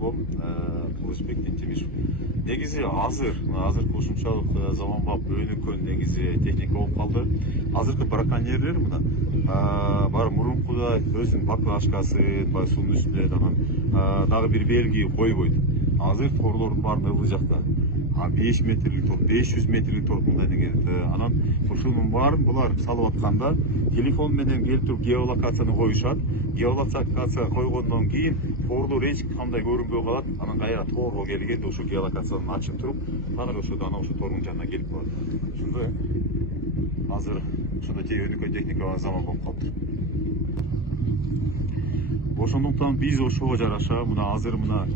болгон Кылычбек Тимишев. Негизи азыркы ушунчалык заманбап өнүккөн негизи техника болуп калды. Азыркы браконьерлер мына баары мурункудай өзүнүн баклажкасын баягы суунун үстүнө анан дагы бир белги койбойт. Азыр торлордун баары ылдый жакта. 5 метрлик тор, 500 метрлик тор мындай келет. Анан ушунун баарын булар салып атканда телефон менен келип туруп геолокацияны коюшат. Геолокация койгондон кийин торлор эч кандай көрүнбөй калат. Анан кайра торго келгенде ошо геолокацияны ачып туруп, дагы ошодо ана ошо тордун жанына келип калат. Ушундай азыр ушундай өнүккөн техника заман болуп калыптыр. Ошондуктан биз ошого жараша мына азыр мына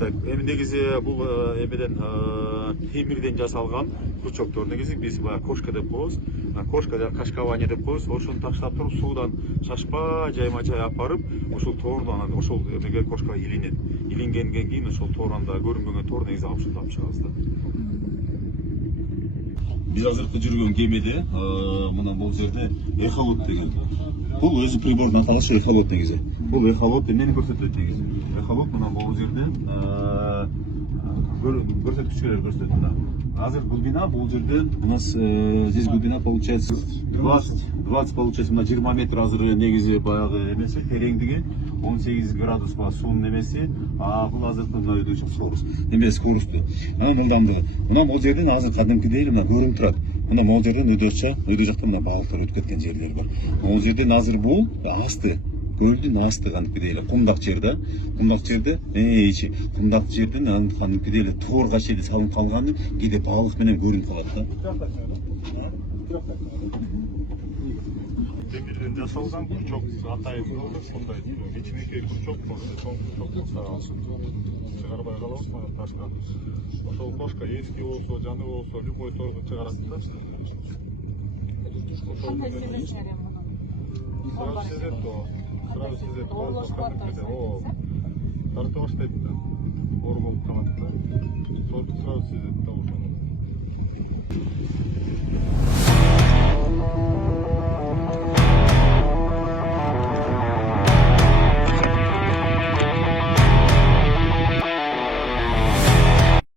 эми негизи бул эмеден темирден жасалган крючоктор негизи биз баягы кошка деп коебуз. Кошка деп кашкавание деп коебуз. Ошону таштап туруп суудан шашпай жайма-жай алып барып, ошол торду анан ошол эмеге кошкага илинет. Илингенден кийин ошол тор анда көрүнбөгөн тор негизи алып чыгабыз да. Биз азыркы жүргөн кемеде мына бул жерде эхолот деген. Бул өзү прибордун аталышы эхолот негизи. Бул эхолот эмнени көрсөтөт негизи? Эхолот мына бул жерде көрсөткүчтөр көрсөтөт мына. Азыр глубина бул жерде у нас здесь глубина получается 20 получается мына 20 метр азыр негизи баягы эмеси тереңдиги 18 градус ба суунун эмеси, бул азыркы мына өйдөгчө скорость. Эмес скоросту. Анан ылдамдыгы. Мына бул жерден азыр кадимкидей эле мына көрүнүп турат. Мына могул жерден өйдө жакта мына балыктар өтүп кеткен жерлер бар. Могул жерден азыр бул асты. Көлдүн асты кадимкидей эле кумдак жер да. Кумдак жерде кумдак жерден кадимкидей эле тоорга чейин салынып калганы кээде балык менен көрүнүп калат да. Темирден жасалган крючок атайын сондай кичинекей крючок чоң крючок болсо чыгарбай калабыз мына ташка. Ошол кошка эски болсо, жаңы болсо любой торду чыгарат да. Сразу сезет, тарта баштайт да. Оор болуп калат да. Торду сразу сезет.